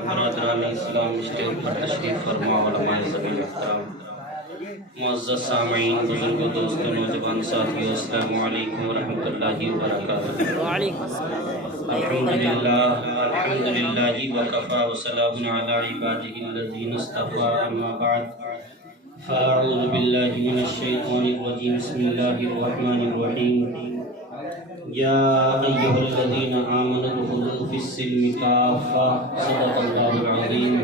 برادران اسلام اسٹیج پر تشریف فرما علماء سبیل احترام، معزز سامعین، بزرگوں، دوستوں، نوجوان ساتھیوں، السلام علیکم ورحمۃ اللہ وبرکاتہ۔ وعلیکم السلام۔ الحمدللہ وکفیٰ وسلام علی عبادہ الذین اصطفیٰ، اما بعد فاعوذ باللہ من الشیطان الرجیم، بسم اللہ الرحمن الرحیم۔ یا ایہا الذین آمنوا ادخلوا فی السلم کافۃ، صدق اللہ العظیم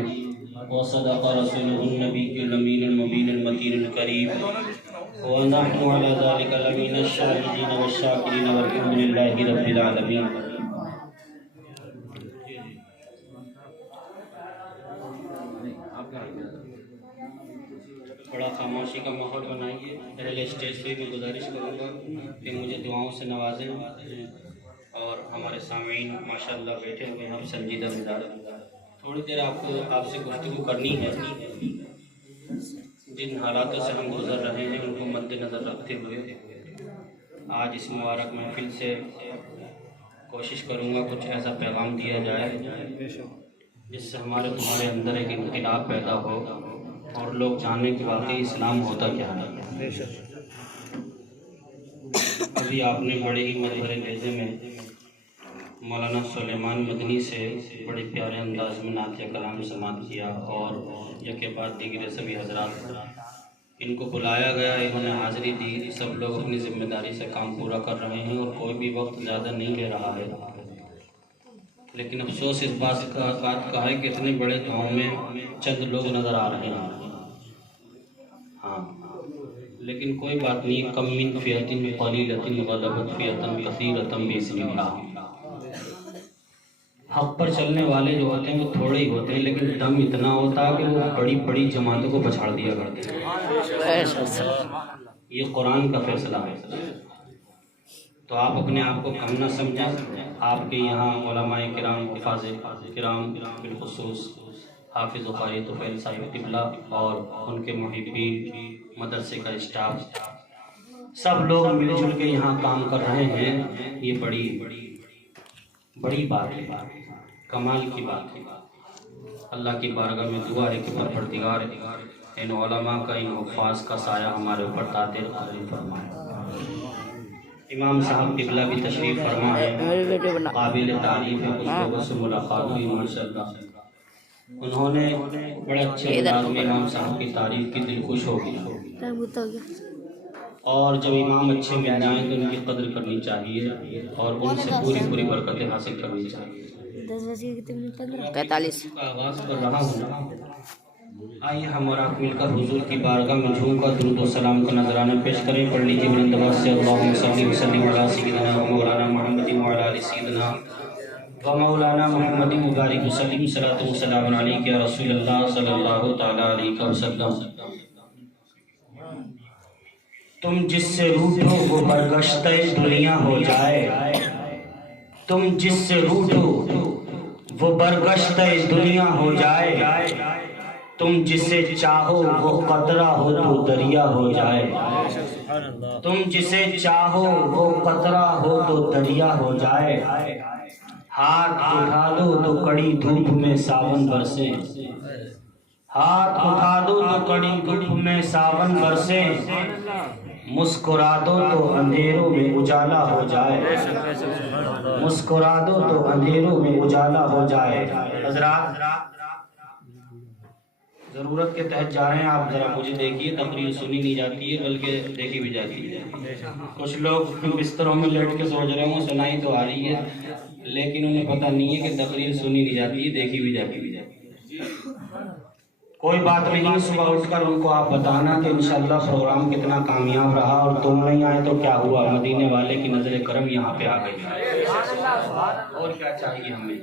وصدق رسولہ النبی الامین المبین المتین الکریم، ونحن علی ذلک لمن الشاہدین والشاکرین والحمد للہ رب العالمین۔ بڑا خاموشی کا ماحول بنائیے۔ پہلے اسٹیج پہ میں گزارش کروں گا کہ مجھے دعاؤں سے نوازیں، اور ہمارے سامعین ماشاءاللہ بیٹھے ہوئے ہیں، ہم سنجیدہ مزاج، تھوڑی دیر آپ سے گفتگو کرنی ہے۔ جن حالاتوں سے ہم گزر رہے ہیں ان کو مد نظر رکھتے ہوئے آج اس مبارک محفل سے کوشش کروں گا کچھ ایسا پیغام دیا جائے جس سے ہمارے تمہارے اندر ایک انقلاب پیدا ہو اور لوگ جانیں کہ واقعی اسلام ہوتا کیا ہے۔ ابھی آپ نے بڑے ہی مدبر لہجے میں مولانا سلیمان مدنی سے بڑے پیارے انداز میں نعت کلام سماعت کیا، اور یکے بعد دیگر سبھی حضرات ان کو بلایا گیا، انہوں نے حاضری دی۔ سب لوگ اپنی ذمہ داری سے کام پورا کر رہے ہیں اور کوئی بھی وقت زیادہ نہیں لے رہا ہے، لیکن افسوس اس بات کا ہے کہ اتنے بڑے گاؤں میں چند لوگ نظر آ رہے ہیں۔ ہاں، لیکن کوئی بات نہیں، کم من فئۃ قلیلۃ غلبت فئۃ کثیرۃ بإذن اللہ۔ حق پر چلنے والے جو ہوتے ہیں وہ تھوڑے ہی ہوتے ہیں، لیکن دم اتنا ہوتا ہے کہ وہ بڑی بڑی جماعتوں کو پچھاڑ دیا کرتے ہیں۔ یہ قرآن کا فیصلہ ہے، تو آپ اپنے آپ کو کم نہ سمجھیں۔ آپ کے یہاں علماء کرام، حفاظ کرام، بالخصوص حافظ و قاری طفیل صاحب قبلہ اور ان کے محبین، مدرسے کا اسٹاف، سب لوگ مل جل کے یہاں کام کر رہے ہیں۔ یہ بڑی بات ہے، کمال کی بات ہے۔ اللہ کی بارگاہ میں دعا ہے کہ پروردگار ان علماء کا، ان حفاظ کا سایہ ہمارے اوپر دائر قائم فرمائے۔ امام صاحب قبلہ بھی تشریف فرما ہے، قابل تعریف ہے، کچھ لوگوں سے ملاقات ہوئی ماشاءاللہ، انہوں نے بڑے اچھے انداز میں امام صاحب کی تعریف کی، دل خوش ہو گیا۔ اور جب امام اچھے مل جائیں تو ان کی قدر کرنی چاہیے اور ان سے پوری برکتیں حاصل کرنی چاہیے۔ 45 آغاز کر رہا ہوں، آئیے ہم اور آپ مل کر حضور کی بارگاہ میں جھوم کر درود و سلام کا نذرانہ پیش کریں۔ پڑھ لیجیے بلند آواز سے، اللہم صلی وسلم علی سیدنا و مولانا محمد وعلی آل سیدنا و مولانا محمد مبارک وسلم، صلاۃ و سلام علیک یا رسول اللہ صلی اللہ تعالی علیہ وسلم۔ تم جس سے روٹھو وہ برگشتہ دنیا ہو جائے، تم جس سے روٹھو وہ برگشتہ دنیا ہو جائے، تم جسے چاہو وہ قطرہ ہو تو دریا ہو جائے، تم جسے چاہو وہ قطرہ ہو تو دریا ہو جائے، ہاتھ اٹھا دو تو کڑی دھوپ میں ساون برسے، ہاتھ اٹھا دو تو کڑی دھوپ میں ساون برسے، مسکرا دو تو اندھیروں میں اجالا ہو جائے، مسکرا دو تو اندھیروں میں اجالا ہو جائے۔ حضرات ضرورت کے تحت جا رہے ہیں، آپ ذرا مجھے دیکھیے، تقریر سنی نہیں جاتی ہے بلکہ دیکھی بھی جاتی ہے۔ کچھ لوگ بستروں میں لیٹ کے سوچ رہے ہوں سنائی تو آ رہی ہے، لیکن انہیں پتہ نہیں ہے کہ تقریر سنی نہیں جاتی ہے، دیکھی بھی جاتی ہے۔ کوئی بات نہیں، صبح اٹھ کر ان کو آپ بتانا کہ انشاءاللہ پروگرام کتنا کامیاب رہا، اور تم نہیں آئے تو کیا ہوا، مدینے والے کی نظر کرم یہاں پہ آ گئی، اور کیا چاہیے ہمیں۔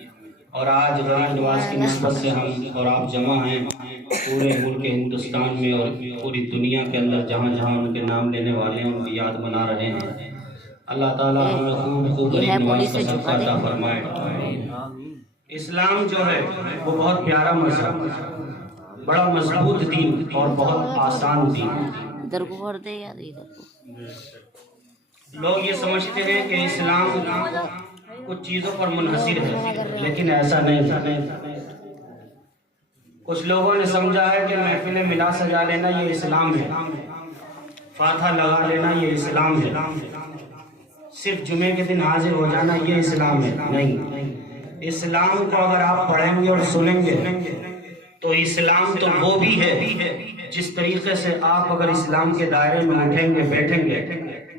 اور آج غریب نواز کی نسبت سے ہم اور آپ جمع ہیں پورے ملک ہندوستان میں اور پوری دنیا کے اندر جہاں جہاں ان کے نام لینے والے ہیں ان کی یاد منا رہے ہیں۔ اللہ تعالیٰ ہمیں خوب غریب نواز کا صدقہ عطا فرمائے۔ اسلام جو ہے وہ بہت پیارا مذہب، بڑا مضبوط دین اور بہت آسان دین۔ ادھر کو بھر دے یار، ادھر کو۔ لوگ یہ سمجھتے ہیں کہ اسلام کچھ چیزوں پر منحصر ہے، لیکن ایسا نہیں۔ کچھ لوگوں نے سمجھا ہے کہ محفل ملا سجا لینا یہ اسلام ہے، فاتحہ لگا لینا یہ اسلام ہے، صرف جمعے کے دن حاضر ہو جانا یہ اسلام ہے۔ نہیں، اسلام کو اگر آپ پڑھیں گے اور سنیں گے تو اسلام تو وہ بھی ہے جس طریقے سے آپ اگر اسلام کے دائرے میں اٹھیں گے، بیٹھیں گے،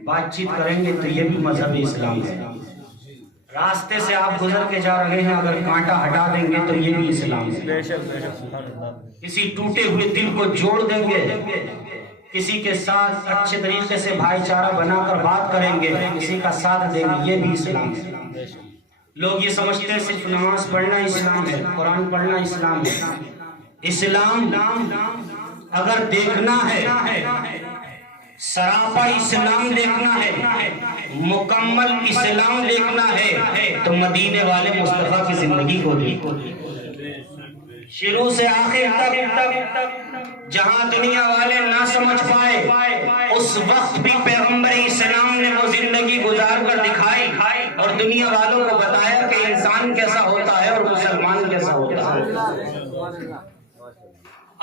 بات چیت کریں گے تو یہ بھی مذہب اسلام ہے۔ راستے سے آپ گزر کے جا رہے ہیں، اگر کانٹا ہٹا دیں گے تو یہ بھی اسلام ہے۔ کسی ٹوٹے ہوئے دل کو جوڑ دیں گے، کسی کے ساتھ اچھے طریقے سے بھائی چارہ بنا کر بات کریں گے، کسی کا ساتھ دیں گے، یہ بھی اسلام ہے۔ لوگ یہ سمجھتے ہیں صرف نماز پڑھنا اسلام ہے، قرآن پڑھنا اسلام ہے۔ اسلام اگر دیکھنا ہے، سراپا اسلام دیکھنا ہے، مکمل اسلام دیکھنا ہے تو مدینے والے مصطفیٰ کی زندگی کو دیکھو۔ شروع سے آخر تک جہاں دنیا والے نہ سمجھ پائے، اس وقت بھی پیغمبر اسلام نے وہ زندگی گزار کر دکھائی اور دنیا والوں کو بتایا کہ انسان کیسا ہوتا ہے اور مسلمان کیسا ہوتا ہے۔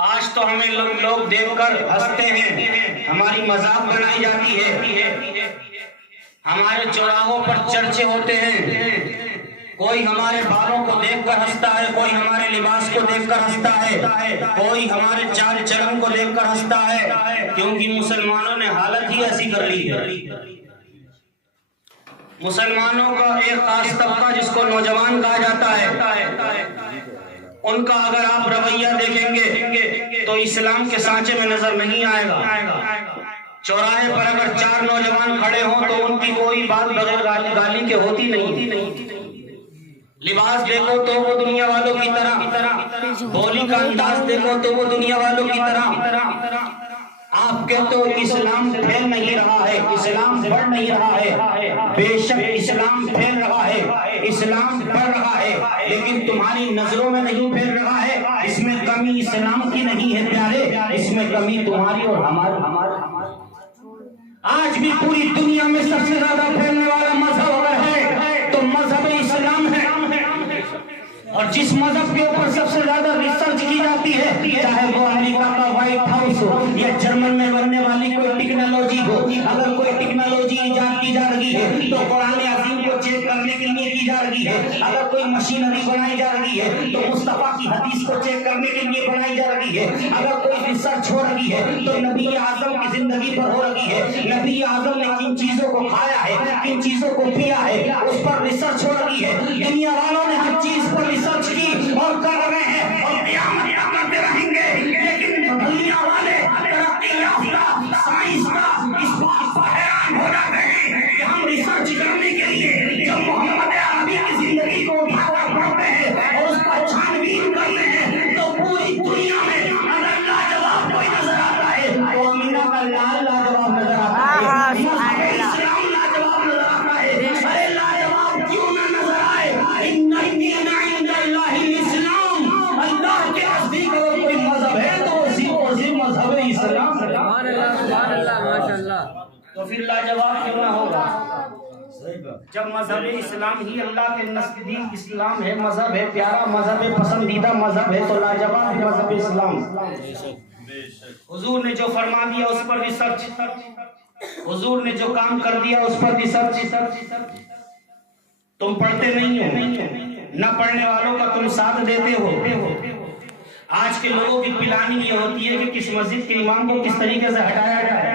آج تو ہمیں لوگ دیکھ کر ہنستے ہیں، ہماری مذاق بنائی جاتی ہے، ہمارے چوراہوں پر چرچے ہوتے ہیں، کوئی ہمارے بالوں کو دیکھ کر ہنستا ہے، کوئی ہمارے لباس کو دیکھ کر ہنستا ہے، کوئی ہمارے چال چلن کو دیکھ کر ہنستا ہے، کیونکہ مسلمانوں نے حالت ہی ایسی کر لی ہے۔ مسلمانوں کا ایک خاص طبقہ جس کو نوجوان کہا جاتا ہے، ان کا اگر آپ رویہ دیکھیں گے تو اسلام کے سانچے میں نظر نہیں آئے گا۔ چوراہے پر اگر 4 نوجوان کھڑے ہوں تو ان کی کوئی بات بغیر گالی کے ہوتی نہیں۔ لباس دیکھو تو وہ دنیا والوں کی طرح، بولی کا انداز دیکھو تو وہ دنیا والوں کی طرح۔ آپ کے تو اسلام پھیل نہیں رہا ہے، اسلام بڑھ نہیں رہا ہے۔ بے شک اسلام پھیل رہا ہے، اسلام بڑھ رہا ہے، لیکن تمہاری نظروں میں نہیں پھیل رہا ہے۔ اس میں کمی اسلام کی نہیں ہے پیارے، اس میں کمی تمہاری اور ہماری۔ آج بھی پوری دنیا میں سب سے زیادہ پھیلنے والا مذہب اگر ہے تو مذہب اسلام ہے، اور جس مذہب کے اوپر سب سے زیادہ ریسرچ کی جاتی ہے، چاہے وہ امریکہ کا وائٹ ہاؤس ہو یا جرمن میں بننے والی کوئی ٹیکنالوجی ہو، اگر کوئی ٹیکنالوجی ایجاد کی جا رہی ہے تو قرآن عظیم کو چیک کرنے کے لیے کی جا رہی ہے، اگر کوئی مشینری بنائی جا رہی ہے تو مصطفیٰ کی حدیث کو چیک کرنے کے لیے بنائی جا رہی ہے، اگر کوئی ریسرچ ہو رہی ہے تو نبی اعظم کی زندگی پر ہو رہی ہے، نبی اعظم نے کن چیزوں کو کھایا ہے، کن چیزوں کو پیا ہے، اس پر ریسرچ ہو رہی ہے۔ دنیا والوں نے ہر چیز پر ریسرچ کی اور کر رہے ہیں اور قیامت تک کرتے رہیں گے، لیکن دنیا والے ترقی یافتہ سائنس کا اس بات پر حیران ہو جاتے ہیں کہ ہم ریسرچ کرنے کے لیے جب محمد عربی کی زندگی کو اٹھا کر پڑھتے ہیں اور اس پر چھانبین کرتے ہیں تو پوری دنیا میں اگر لاجواب کوئی نظر آتا ہے تو امینہ کا لال لاجواب نظر آتا ہے، اسلام لاجواب نظر آتا ہے۔ ارے لاجواب کیوں نہ نظر آئے؟ ان الدین عند اللہ الاسلام، اللہ کے نزدیک اگر کوئی مذہب ہے تو وہ صرف مذہب اسلام ہے۔ سبحان اللہ، سبحان اللہ، ماشاء اللہ۔ تو پھر لاجواب کیوں نہ ہوگا؟ جب مذہب اسلام ہی اللہ کے نزدیک اسلام ہے، مذہب ہے، پیارا مذہب ہے، پسندیدہ مذہب ہے، تو لاجواب ہے مذہب اسلام۔ حضور نے جو فرما دیا اس پر ریسرچ، حضور نے جو کام کر دیا اس پر ریسرچ۔ تم پڑھتے نہیں ہو، نہ پڑھنے والوں کا تم ساتھ دیتے ہو۔ آج کے لوگوں کی پلاننگ یہ ہوتی ہے کہ کس مسجد کے امام کو کس طریقے سے ہٹایا جائے،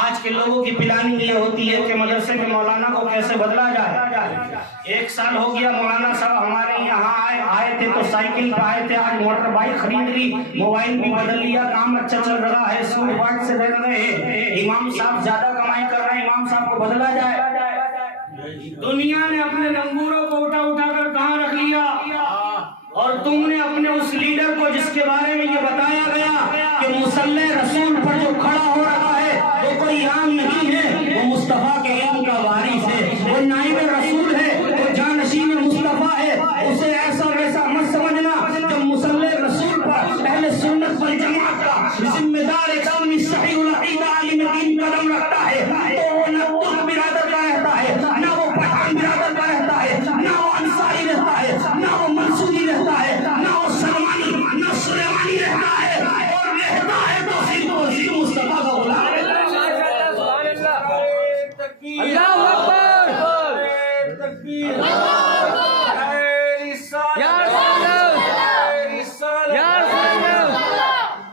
آج کے لوگوں کی پلاننگ یہ ہوتی ہے کہ مدرسے کے مولانا کو کیسے بدلا جائے۔ 1 سال ہو گیا مولانا صاحب ہمارے یہاں آئے تھے تو سائیکل پہ آئے تھے، آج موٹر بائک خرید لی، موبائل بھی بدل لیا، کام اچھا چل رہا ہے، سوٹ واٹ سے رہ رہے ہیں، امام صاحب زیادہ کمائی کر رہے ہیں، امام صاحب کو بدلا جائے۔ دنیا نے اپنے لنگوروں کو اٹھا اٹھا کر کہاں رکھ لیا، اور تم نے اپنے اس لیڈر کو جس کے بارے میں یہ بتایا گیا کہ مصلی رسول پر جو کھڑا ہو رہا ہے وہ کوئی عام نہیں ہے، وہ مصطفیٰ کے علم کا وارث ہے، وہ نائب رسول ہے، وہ جانشین مصطفیٰ ہے، اسے ایسا ویسا مت سمجھنا۔ جب مصلی رسول پر اہل سنت والجماعت کا ذمہ دار ایک صحیح العقیدہ عالم دین قدم رکھتا ہے تو وہ نہ ترک برادر کا رہتا ہے، نہ وہ پٹھان برادر کا رہتا ہے، نہ وہ انصاری رہتا ہے، نہ وہ منصوری رہتا ہے، نہ وہ سلمانی نہ سلیمانی رہتا ہے، اور رہتا ہے تو صرف اور صرف مصطفیٰ کا غلام ہے۔ اللہ اکبر،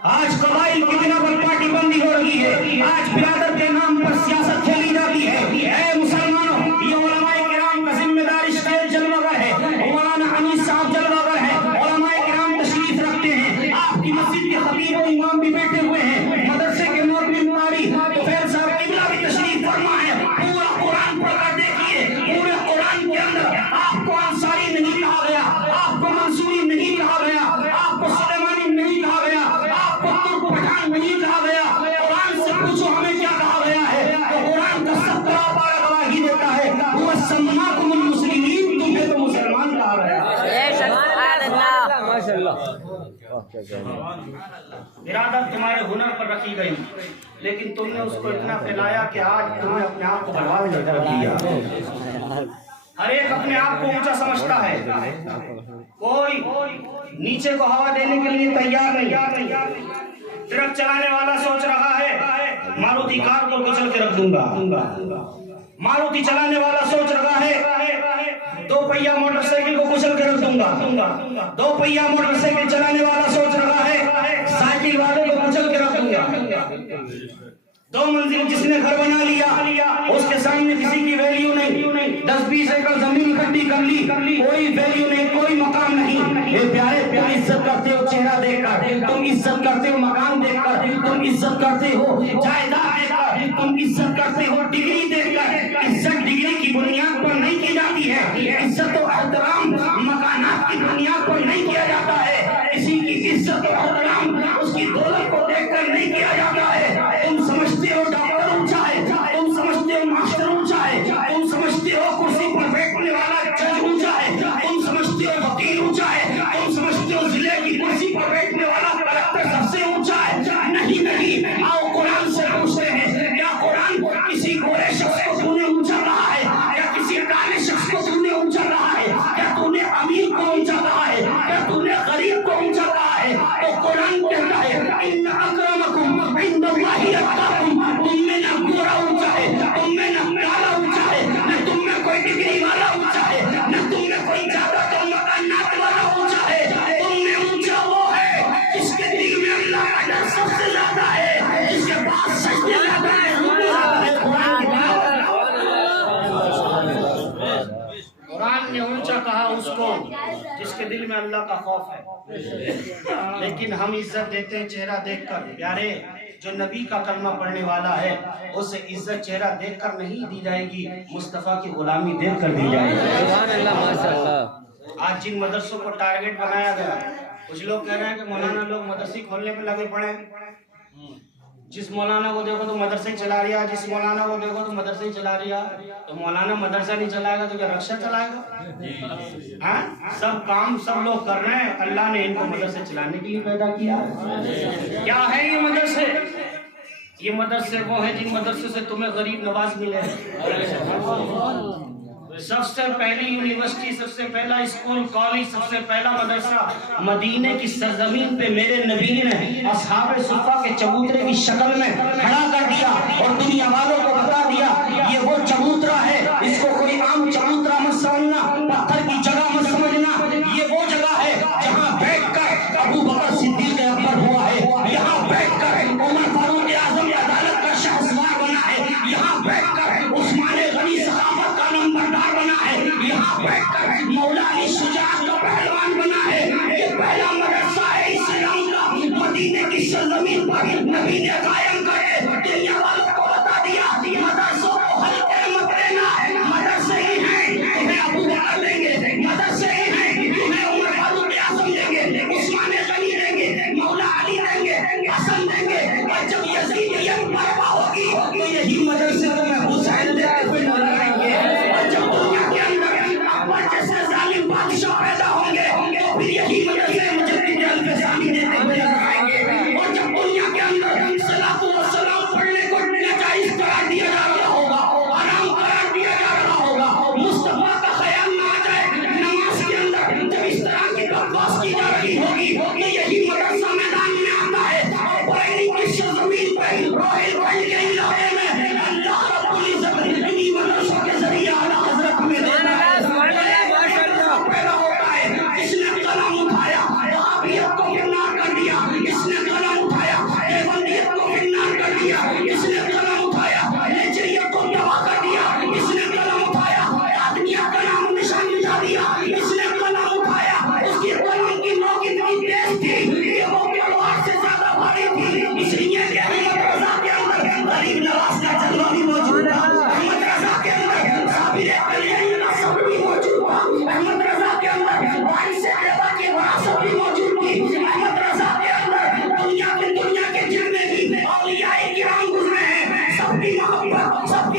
آج قبائل کی بنا پر پارٹی بندی ہو رہی ہے، آج برادر کے نام پر سیاست کھیلی جاتی ہے۔ اے مسلمانوں، یہ علماء کرام کا ذمہ دار اسٹائل جلوہ گر ہے، مولانا حمید صاحب جلوہ گر ہے، علماء کرام تشریف رکھتے ہیں، آپ کی مسجد کے خطیب و امام بھی بیٹھے ہوئے ہیں، مدرسے کے مولوی ماری تو فیض صاحب قبلہ بھی تشریف فرما ہے۔ پورا قرآن پڑھ کر دیکھیے، پورے قرآن کے اندر آپ کو انصاری نہیں کہا گیا، آپ کو منصوری نہیں کہا گیا، آپ کو سلیمانی نہیں کہا گیا، آپ کو ترک پٹھان نہیں کہا گیا۔ قرآن سے پوچھو ہمیں کیا کہا گیا ہے، تو قرآن کا 17 پارہ گواہی دیتا ہے، وہ سماکم المسلمین، تمہیں تو مسلمان کہا گیا۔ سبحان اللہ، ماشاء اللہ۔ ارادت تمہارے ہنر پر رکھی گئی، لیکن تم نے اس کو اتنا پھیلایا کہ آج تم نے اپنے آپ کو برباد کر دیا۔ ہر ایک اپنے آپ کو اونچا سمجھتا ہے، کوئی نیچے کو ہوا دینے کے لیے تیار نہیں۔ ٹرک چلانے والا سوچ رہا ہے ماروتی کار کو کچل کے رکھ دوں گا، ماروتی چلانے والا سوچ رہا ہے 2 پہیہ موٹر سائیکل کو کچل کے رکھ دوں گا، 2 پہیہ موٹر سائیکل چلانے والا سوچ رہا ہے سائیکل والے کو کچل کے رکھ دوں گا۔ 2 منزل جس نے گھر بنا لیا اس کے سامنے کسی کی ویلیو نہیں، 10-20 ایکڑ زمین اکٹھی کر لی، کوئی ویلیو نہیں، کوئی مقام نہیں۔ اے پیارے، تم عزت کرتے ہو چہرہ دیکھ کر، تم عزت کرتے ہو مکان دیکھ کر، تم عزت کرتے ہو جائیداد دیکھ کر، تم عزت کرتے ہو ڈگری دیکھ کر۔ عزت ڈگری کی بنیاد پر نہیں کی جاتی ہے، عزت و احترام مکانات کی بنیاد پر نہیں کیا جاتا ہے، کسی کی عزت و احترام اس کی دولت کو دیکھ کر نہیں کیا جاتا ہے۔ تم سمجھتے ہو ڈاکٹر اونچا ہے، تم سمجھتے ہو ماسٹر اونچا ہے، تم سمجھتے ہو کرسی پر بیٹھنے والا جج اونچا ہے، تم سمجھتے ہو وکیل اونچا ہے، تم سمجھتے ہو ضلع کی کرسی پر بیٹھنے والا کلکٹر سب سے اونچا ہے۔ نہیں، آؤ قرآن سے پوچھتے ہیں، کیا قرآن کسی گورے شخص کو تو نے اونچا کہا ہے، کیا کسی کالے شخص کو تو نے اونچا کہا ہے، کیا تو نے امیر کو اونچا کہا ہے، کیا تو نے غریب کو اونچا کہا ہے؟ تو قرآن کہتا ہے ان اکرمکم عند اللہ اتقاکم، تم میں نہ گورا اونچا ہے، تم میں نہ کالا اونچا ہے، نہ تم میں کوئی ڈگری والا اونچا ہے، نہ تم میں کوئی زیادہ تو مکانات والا اونچا ہے، تم میں اونچا وہ ہے جس کے دل میں اللہ کا ڈر سب سے زیادہ ہے، جس کے پاس سجدے زیادہ ہے، قرآن نے اونچا کہا اس کو جس کے دل میں اللہ کا خوف ہے۔ لیکن ہم عزت دیتے ہیں چہرہ دیکھ کر۔ پیارے، جو نبی کا کلمہ پڑھنے والا ہے اسے عزت چہرہ دیکھ کر نہیں دی جائے گی، مصطفیٰ کی غلامی دیکھ کر دی جائے گی۔ سبحان اللہ، ماشاء اللہ۔ آج جن مدرسوں کو ٹارگٹ بنایا گیا، کچھ لوگ کہہ رہے ہیں کہ مولانا لوگ مدرسے کھولنے پہ لگے پڑے ہیں، جس مولانا کو دیکھو تو مدرسے چلا رہا، جس مولانا کو دیکھو تو مدرسے چلا رہا۔ تو مولانا مدرسہ نہیں چلائے گا تو کیا رکشہ چلائے گا؟ ہاں، سب کام سب لوگ کر رہے ہیں، اللہ نے ان کو مدرسے چلانے کے لیے پیدا کیا۔ کیا ہے یہ مدرسے؟ یہ مدرسے وہ ہیں جن مدرسے سے تمہیں غریب نواز ملے۔ سب سے پہلی یونیورسٹی، سب سے پہلا اسکول، کالج، سب سے پہلا مدرسہ مدینے کی سرزمین پہ میرے نبی نے اصحاب صفہ کے چبوترے کی شکل میں کھڑا کر دیا اور دنیا والوں کو بتا دیا یہ وہ چبوترا ہے، اس کو کوئی عام چبوترا مت سمجھنا، پتھر کی جگہ مت سمجھنا، یہ وہ جگہ ہے جہاں بیٹھ کر ابو بکر صدیق اکبر ہوا ہے، یہاں بیٹھ کر عمر فاروق اعظم عدالت کا شہسوار بنا ہے، یہاں بیٹھ کر عثمان غنی سخاوت کا نمبردار بنا ہے، یہاں بیٹھ کر مولا علی شجاعت کا پہلوان بنا ہے۔ یہ پہلا مدرسہ ہے اسلام کا، مدینے کی سرزمین پر نبی نے قائم کرے، دنیا والوں کو بتا دیا مدرسوں کو ہلکے مت لینا ہے، مدرسے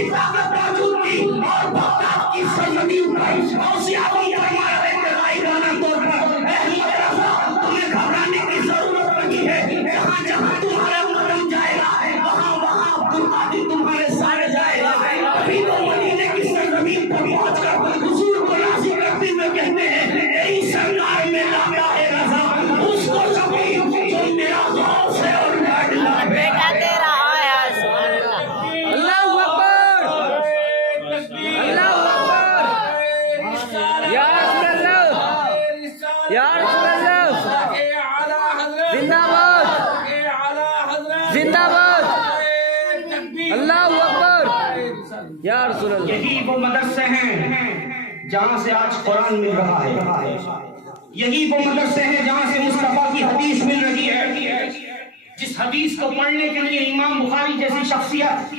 کی طاقت موجود تھی اور بغداد کی سرزمین پر غوث اعظم فرما رہے تھے غائبانہ طور پر احمد رضا تمہیں گھبرانے کی ضرورت نہیں ہے، جہاں جہاں تمہارا قدم جائے گا وہاں وہاں عبد القادر تمہارے ساتھ جائے گا۔ ابھی تو مدینے کی سرزمین پر پہنچ کر حضور کو راضی کرتے ہوئے کہتے ہیں اے سرکار میں لاتا ہے رضا اس کو سبھی جو میرا غوث ہے اور لاڈلا ہے۔ بیٹا تیرا آیا سبحان اللہ۔ اللہ اکبر، اللہ اکبر، یا رسول اللہ، یا رسول اللہ، زندہ باد، زندہ باد، اللہ اکبر، یا رسول اللہ۔ یہی وہ مدرسے ہیں جہاں سے آج قرآن مل رہا ہے، یہی وہ مدرسے ہیں جہاں سے مصطفیٰ کی حدیث مل رہی ہے، جس حدیث کو پڑھنے کے لیے امام بخاری جیسی شخصیت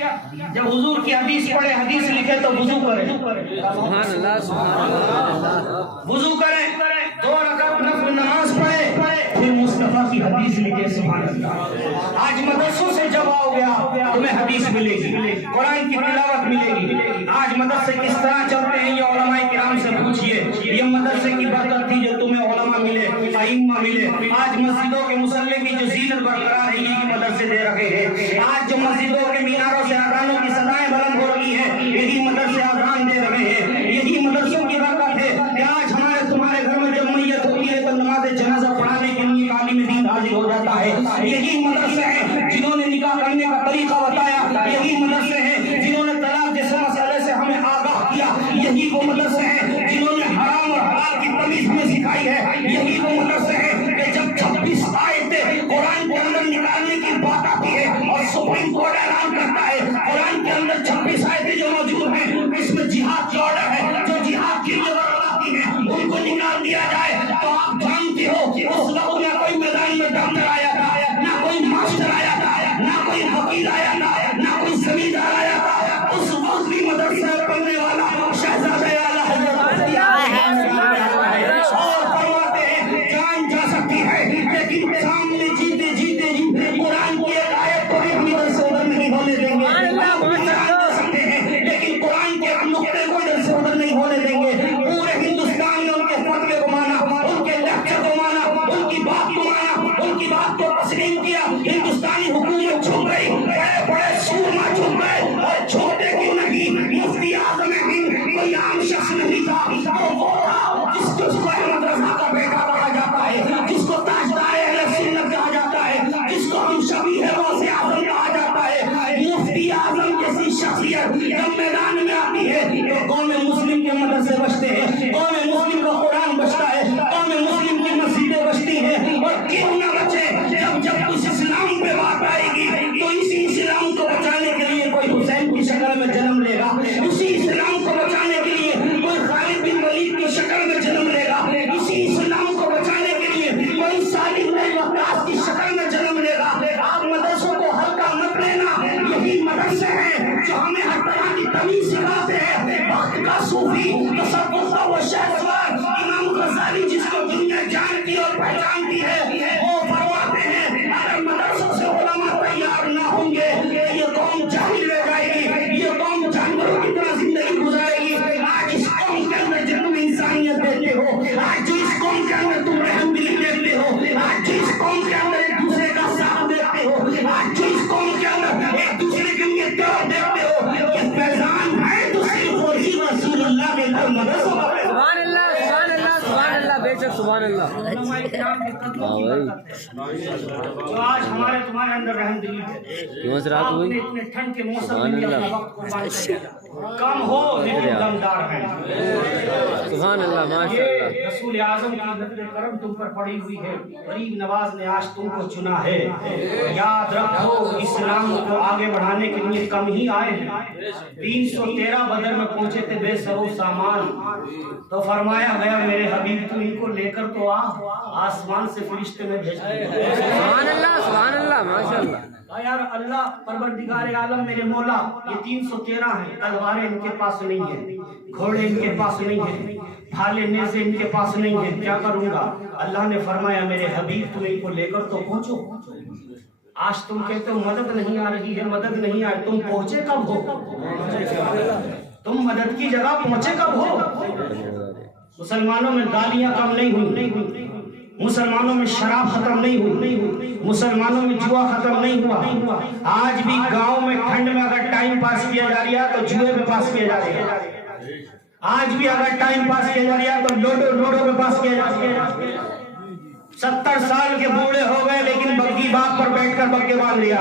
جب حضور کی حدیث پڑھے حدیث لکھے تو وضو کرے، سبحان اللہ، سبحان اللہ، وضو کرے، 2 رکعت نفل نماز پڑھے، پھر مصطفیٰ کی حدیث لکھے، سبحان اللہ۔ آج مدرسوں سے جب آؤ گیا تمہیں حدیث ملے گی، قرآن کی تلاوت ملے گی۔ آج مدرسے کس طرح چلتے ہیں یہ علماء کرام سے پوچھئے، یہ مدرسے کی برکت تھی جو تمہیں علماء ملے، ائمہ ملے۔ آج مسجدوں کے مصلی کی جو زینت برقرار ہے یہ مدرسے دے رکھے ہیں، آج جو مسجدوں کے میناروں سے اذانوں کی صدائیں بلند ہو رہی ہیں یہی مدرسے اذان دے رہے ہیں، یہی مدرسوں کی برکت ہے کہ آج ہمارے تمہارے گھر میں جب میت ہوتی ہے تو نماز جنازہ پڑھانے کے لیے عالم دین حاضر ہو جاتا ہے، یہی مدرسے ہیں جنہوں نے نکاح کرنے کا طریقہ بتایا، یہی مدرسے ہیں جنہوں نے طلاق جیسے مسئلے سے ہمیں آگاہ کیا، یہی وہ مدرسے ہیں جنہوں نے حرام اور حلال کی تمیز ہمیں سکھائی ہے، یہی وہ مدرسے ہیں کہ جب 26 آیتیں قرآن کے اندر نکالنے کی بات آتی ہے اور سپریم کورٹ اعلان کرتا ہے قرآن کے اندر 26 آیتیں جو موجود ہیں اس میں جہاد کی آرڈر ہے، جو جہاد کے لیے آتی ہیں ان کو نکال دیا جائے تو آپ جانتے ہو کہ اس وقت نہ کوئی میدان میں ڈاکٹر آیا تھا، نہ کوئی ماسٹر آیا تھا، نہ کوئی وکیل آیا تھا، نہ کوئی زمیندار آیا تھا، اس وقت بھی مدرسے پڑھنے والا شہزادہ اعلیٰ حضرت اور فرماتے ہیں جان جا سکتی ہے لیکن سامنے جیتے جیتے قرآن کی ایک آیت کو بھی ہم ادھر سے ادھر نہیں ہونے دیں گے، جان جا سکتے ہیں لیکن قرآن کے ایک نقطے کو ادھر سے ادھر نہیں ہونے دیں گے۔ پورے ہندوستان میں ان کے فتوے کو مانا، ان کے لیکچر کو مانا، ان کی بات کو مانا، ان کی بات کو تسلیم کیا، ہندوستانی حکومت جھک گئی، بڑے بڑے سورما جھک گئے اور چھوٹے کیوں نہیں، مفتی اعظم ہند کوئی عام شخص نہیں تھا، وہ تھا جس کو احمد رضا کا بیٹا کہا جاتا ہے، جس کو تاجدار اہل سنت کہا جاتا ہے، جس کو ہم شبیہ غوث اعظم کہا جاتا ہے۔ مفتی اعظم جیسی شخصیت جب میدان میں آتی ہے تو قوم مسلم کے مدرسے بچتے ہیں، قوم مسلم کا قرآن بچتا ہے، قوم مسلم کی مسجدیں بچتی ہیں، اور کیوں نہ بچے جب کچھ اسلام پہ بات آئے گی تو اسی اسلام کو بچانے کے لیے کوئی حسین کی شکل میں جنم لے گا، اسی اسلام کو بچانے کے لیے کوئی خالد بن ولید کی شکل میں جنم لے گا، اسی اسلام کو بچانے کے لیے کوئی صالح بن وقاص کی شکل میں جنم لے گا۔ آپ مدرسوں کو ہلکا مت لینا، یہی مدرسے ہیں جو ہمیں ہر طرح کی تمیز سکھاتے ہیں۔ وقت کا صوفی تصوف کا وہ شہسوار امام غزالی جس کو دنیا جانتی اور پہچانتی ہے وہ فرماتے ہیں اگر مدرسوں سے علماء تیار نہ ہوں گے یہ قوم جاہل رہ جائے گی، یہ قوم جانوروں کی طرح زندگی گزارے گی۔ آج اس قوم کے اندر جو تم انسانیت دیتے ہو، آج جو اس قوم کے اندر تم رحم دلی دیتے ہو، آج جو اس قوم کے اندر ایک دوسرے کا ساتھ دیتے ہو، آج جو اس قوم کے اندر ایک دوسرے کے لیے دیو دیتے ہو، یہ فیضان ہے تو صرف وہی رسول اللہ کے گھر مدرسوں کا فیضان۔ سبحان اللہ، سبحان اللہ، سبحان اللہ، بے شک سبحان اللہ۔ جو آج ہمارے تمہارے اندر رحم دلی ہے، کیوں سے رات آپ ہوئی؟ نے اتنے ٹھنڈ کے موسم سبحان میں بھی اللہ۔ اپنا وقت قربان کر دیا، کم ہو لیکن دمدار ہیں۔ سبحان اللہ، ماشاء اللہ۔ یہ رسول اعظم کی نظر کرم تم پر پڑی ہوئی ہے، غریب نواز نے آج تم کو چنا ہے۔ یاد رکھو اسلام کو آگے بڑھانے کے لیے کم ہی آئے ہیں، 313 بدر میں پہنچے تھے بے سر و سامان، تو فرمایا گیا میرے حبیب تو ان کو لے کر تو آسمان سے فرشتے میں بھیج دیا۔ سبحان اللہ، سبحان اللہ، ماشاء اللہ۔ یار اللہ پروردگار عالم میرے مولا یہ 313 ہیں، تلواریں ان کے پاس نہیں ہیں، گھوڑے ان کے پاس نہیں ہیں، بھالے نیزے ان کے پاس نہیں ہیں، کیا کروں گا؟ اللہ نے فرمایا میرے حبیب تم ان کو لے کر تو پہنچو۔ آج تم کہتے ہو مدد نہیں آ رہی ہے، مدد نہیں آئی، تم پہنچے کب ہو؟ تم مدد کی جگہ پہنچے کب ہو؟ مسلمانوں میں گالیاں کم نہیں ہوئی، مسلمانوں میں شراب ختم نہیں ہوئی، مسلمانوں میں جوا ختم نہیں ہوا۔ آج بھی گاؤں میں ٹھنڈ میں اگر ٹائم پاس کیا جا رہا ہے تو جوئے پہ پاس کیا جا رہا ہے۔ آج بھی اگر ٹائم پاس کیا جا رہا ہے تو لوڈو پہ پاس کیا جا رہا ہے۔ 70 سال کے بوڑھے ہو گئے لیکن بگی باغ پر بیٹھ کر بگے باندھ لیا۔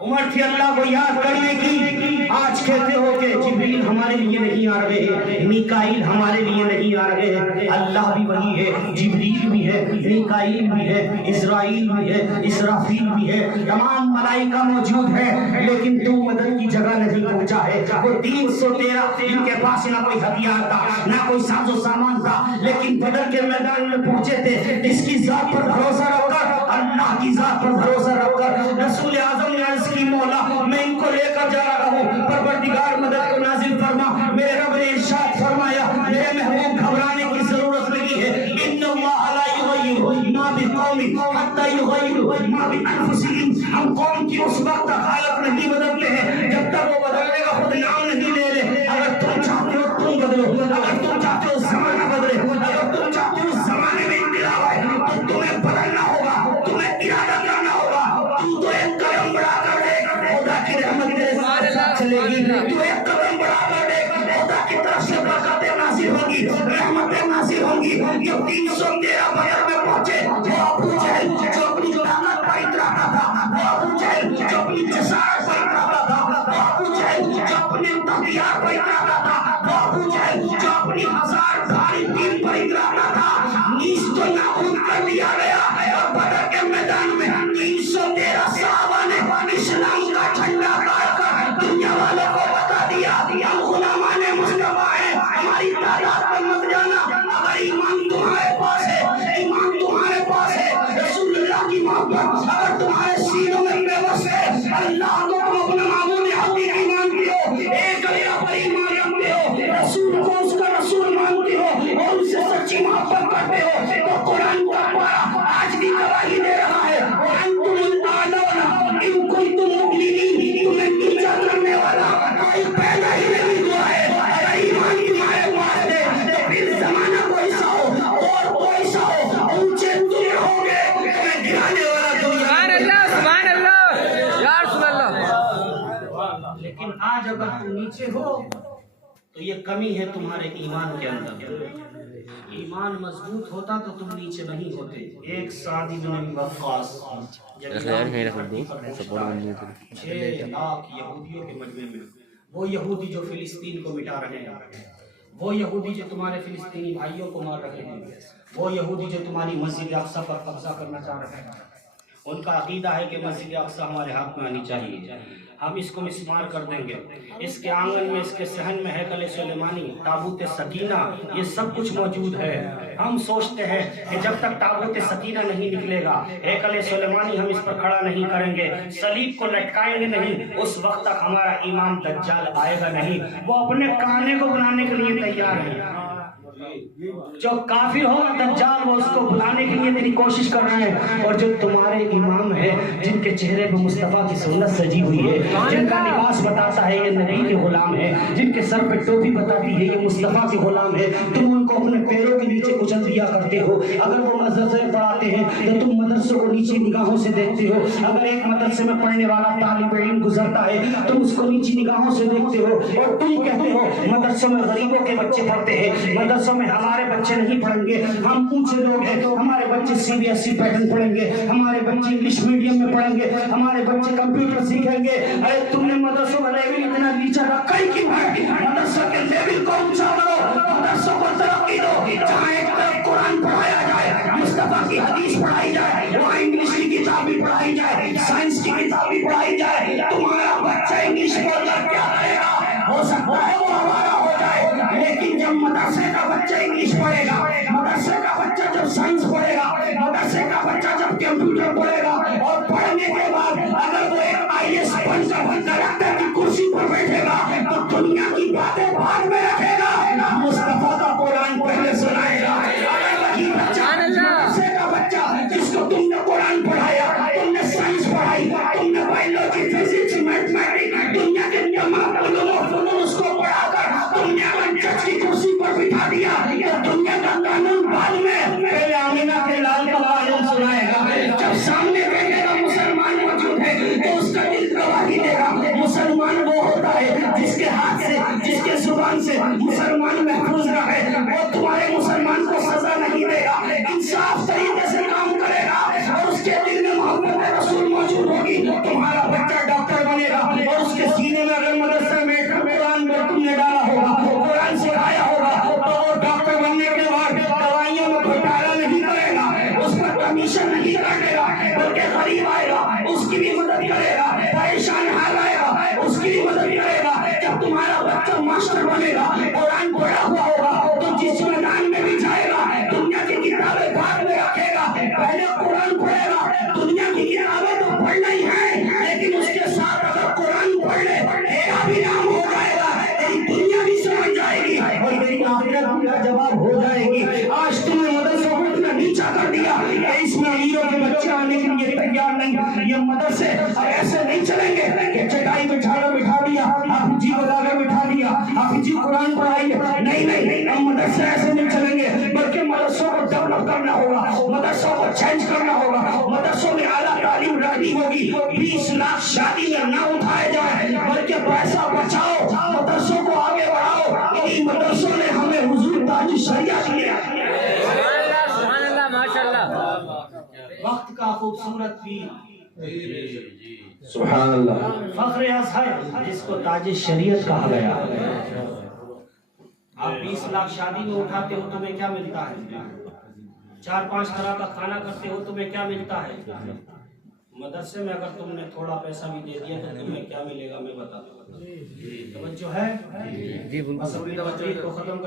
عمر تھی اللہ کو یاد کرنے کی، آج کہتے ہو کہ جبریل ہمارے لیے نہیں آ رہے ہیں، میکائیل ہمارے لیے نہیں آ رہے ہیں۔ اللہ بھی وہی ہے، جبریل بھی ہے، میکائیل بھی ہے، اسرائیل بھی ہے، اسرافیل بھی ہے، تمام ملائکہ موجود ہے، لیکن تو مدد کی جگہ نہیں پہنچا ہے۔ وہ 313 ان کے پاس نہ کوئی ہتھیار تھا، نہ کوئی ساز و سامان تھا، لیکن بدر کے میدان میں پہنچے تھے اس کی ذات پر بھروسہ رکھ کر، اللہ کی ذات پر بھروسہ رکھ کر۔ رسول اعظم نے عرض کی مولا میں ان کو لے کر جا رہا ہوں، پروردگار مدد کو نازل فرما۔ میرے رب نے ارشاد فرمایا میرے محبوب گھبرانے کی ضرورت نہیں ہے، ان اللہ لا یغیر ما بقوم حتی یغیروا ما بانفسہم۔ ہم قوم کی اس وقت تک حالت نہیں بدلتے ہیں جب تک وہ بدلنے کا خود نام نہیں لے لے۔ اگر تم چاہتے ہو تم بدلو، اگر تم چاہتے ہو زمانہ بدلے، اگر تم چاہتے ہو زمانے میں انقلاب آئے تو تمہیں بدلنا ہوگا، تمہیں ارادہ کرنا ہوگا۔ تو ایک قدم بڑھا کر دیکھ، خدا کی رحمت تیرے ساتھ چلے گی۔ تو ایک قدم بڑھا کر دیکھ، خدا کی طرف سے برکتیں نازل ہوں گی، رحمتیں نازل ہوں گی۔ جب 313 بدر میں پہنچے، وہ ابو جہل جو اپنی طاقت پر اتراتا تھا، وہ ابو جہل جو اپنی جسارت پر اتراتا تھا، وہ ابو جہل جو اپنے تختیار پر اتراتا تھا، وہ ابو جہل جو اپنی 1000 بھاری دین پر اتراتا تھا، نیست و نابود کر دیا گیا۔ اور بدر کے میدان میں 313 صحابہ نے اسلام کا جھنڈا گاڑ کر دنیا والوں کو بتا دیا ہم غلامان مصطفیٰ ہیں، ہماری تعداد پر مت جانا۔ اگر ایمان تمہارے پاس ہے، ایمان تمہارے پاس ہے، رسول اللہ کی محبت اگر تمہارے سینوں میں بے بس ہے، اللہ کو تم اپنا معبود حقیقی مانتے ہو، ایک اللہ پر ایمان رکھتے ہو، رسول کو اس کا رسول مانتے ہو اور ان سے سچی محبت کرتے ہو، تو قرآن کا پارہ آج بھی گواہی دے رہا ہے وَأَنْتُمُ الْأَعْلَوْنَ إِن كُنتُم مُؤْمِنِينَ۔ تمہیں نیچا کرنے والا کوئی پیدا ہی نہیں ہوا ہے۔ اگر ایمان تمہارے پاس ہے تو پھر زمانہ کوئی سا ہو اور کوئی سا ہو، اونچے تم رہو گے، تمہیں گرانے والا سبحان اللہ، سبحان اللہ، یا رسول اللہ۔ لیکن آج اگر تم نیچے ہو تو یہ کمی ہے تمہارے ایمان کے اندر۔ ایمان مضبوط ہوتا تو تم نیچے نہیں ہوتے۔ ایک سعد بن وقاص 6 لاکھ یہودیوں کے مجمع میں، وہ یہودی جو فلسطین کو مٹا رہے ہیں، وہ یہودی جو تمہارے فلسطینی بھائیوں کو مار رہے ہیں، وہ یہودی جو تمہاری مسجد اقصی پر قبضہ کرنا چاہ رہے ہیں، ان کا عقیدہ ہے کہ مسجد اقصی ہمارے ہاتھ میں آنی چاہیے، ہم اس کو مسمار کر دیں گے۔ اس کے آنگن میں، اس کے صحن میں ہیکل سلیمانی، تابوت سکینہ، یہ سب کچھ موجود ہے۔ ہم سوچتے ہیں کہ جب تک تابوت سکینہ نہیں نکلے گا، ہیکل سلیمانی ہم اس پر کھڑا نہیں کریں گے، صلیب کو لٹکائیں گے نہیں، اس وقت تک ہمارا امام دجال آئے گا نہیں۔ وہ اپنے کانے کو بنانے کے لیے تیار ہے۔ جو کافر ہو دجال وہ اس کو بلانے کے لیے تیری کوشش کر رہے ہیں، اور جو تمہارے امام ہے جن کے چہرے پہ مصطفیٰ کی سنت سجی ہوئی ہے، جن کا لباس بتاتا ہے یہ نبی کے غلام ہے، جن کے سر پہ ٹوپی بتاتی ہے یہ مصطفیٰ کے غلام ہے، تم ان کو اپنے پیروں کے نیچے کچل دیا کرتے ہو۔ اگر وہ مدرسے میں پڑھاتے ہیں تو تم مدرسوں کو نیچی نگاہوں سے دیکھتے ہو۔ اگر ایک مدرسے میں پڑھنے والا طالب علم گزرتا ہے تم اس کو نیچی نگاہوں سے دیکھتے ہو، اور تم کہتے ہو مدرسوں میں غریبوں کے بچے پڑھتے ہیں، مدرسوں میں ہمارے بچے نہیں پڑھیں گے، ہم اونچے لوگ ہیں، ہمارے بچے CBSE پیٹرن پڑھیں گے، ہمارے بچے انگلش میڈیم میں پڑھیں گے، ہمارے بچے کمپیوٹر سیکھیں گے۔ ارے تم نے مدرسوں کا لیول اتنا نیچا رکھا ہی کیوں ہے؟ مدرسہ کے لیول کو اونچا کرو، مدرسوں کو ترقی دو، جہاں ایک طرف قرآن پڑھایا جائے، مصطفیٰ کی حدیث پڑھائی جائے، وہاں انگلش کی کتاب بھی پڑھائی جائے، سائنس کی کتاب بھی پڑھائی جائے۔ تمہارا بچہ انگلش بول کر کیا کرے گا؟ ہو سکتا ہے وہ ہمارا ہو جائے، لیکن جب مدرسے کا بچہ انگلش پڑھے گا، مدرسے کا بچہ جب سائنس پڑھے گا، مدرسے کا بچہ جب کمپیوٹر پڑھے گا، اور پڑھنے کے بعد اگر وہ ایک IAS بن کر ڈائریکٹر کی کرسی پر بیٹھے گا تو دنیا کی باتیں بعد میں رکھے گا، مصطفیٰ کا قرآن پہلے سنائے گا۔ اگر وہی بچہ مدرسے کا بچہ جس کو تم نے قرآن پڑھایا، تم نے سائنس مسلمان محفوظ رہے، وہ تمہارے مسلمان کو سزا نہیں دے گا، انصاف طریقے سے کام کرے گا اور اس کے دل میں محبت رسول موجود ہوگی، تمہارا بچہ ڈاکٹر بنے گا اور اس کے سینے میں اگر مدرسے میں قرآن میں تم نے ڈالا ہوگا، قرآن سکھایا ہوگا، تو وہ ڈاکٹر بننے کے بعد دوائیوں میں گھوٹالا نہیں کرے گا، اس پر کمیشن نہیں کاٹے گا، بلکہ غریب آئے گا اس کی بھی مدد کرے گا، پریشان حال آئے گا اس کی بھی مدد کرے گا۔ جب تمہارا بچہ ماسٹر بنے گا، قرآن پڑھا ہوا ہوگا، تو جس میدان میں بھی جائے گا دنیا کی کتابیں بعد میں رکھے گا، پہلے قرآن پڑھے گا۔ دنیا کی کتابیں تو پڑھنا ہی ہے، لیکن اس کے ساتھ اگر قرآن پڑھ لے تیرا بھی نام ہو جائے گا، تیری دنیا بھی سمجھ جائے گی اور تیری آخرت بھی لاجواب ہو جائے گی۔ آج تم نے مدرسوں کو اتنا نیچا کر دیا کہ اس میں امیروں کے بچے آنے کے لیے تیار نہیں، یہ مدرسے ایسے نہیں چلیں گے کہ چٹائی بٹھا دیا، آپ جی بتا کر بٹھا دیا، آپ جی قرآن پڑھائیے، نہیں، ہم مدرسے ایسے نہیں چلیں گے، بلکہ مدرسوں کو ڈیولپ کرنا ہوگا، مدرسوں کو چینج کرنا ہوگا، مدرسوں میں اعلیٰ تعلیم رہنی ہوگی۔ 20 لاکھ شادی میں نہ اٹھائے جائے، بلکہ پیسہ بچاؤ، مدرسوں کو آگے بڑھاؤ۔ انہیں مدرسوں نے ہمیں حضور تاج شریعت دیا۔ سبحان اللہ، ماشاء اللہ۔ وقت کا خوبصورت پیر سبحان اللہ، فخر ازہر جس کو تاج شریعت کہا گیا۔ آپ 20 لاکھ شادی میں اٹھاتے ہو تمہیں کیا ملتا ہے؟ 4-5 طرح کا کھانا کرتے ہو تمہیں کیا ملتا ہے؟ مدرسے میں اگر تم نے تھوڑا پیسہ بھی دے دیا تو تمہیں کیا ملے گا میں بتاتا ہوں۔ توجہ ہے؟ جی بالکل۔ بس اپنی توجہ کو ختم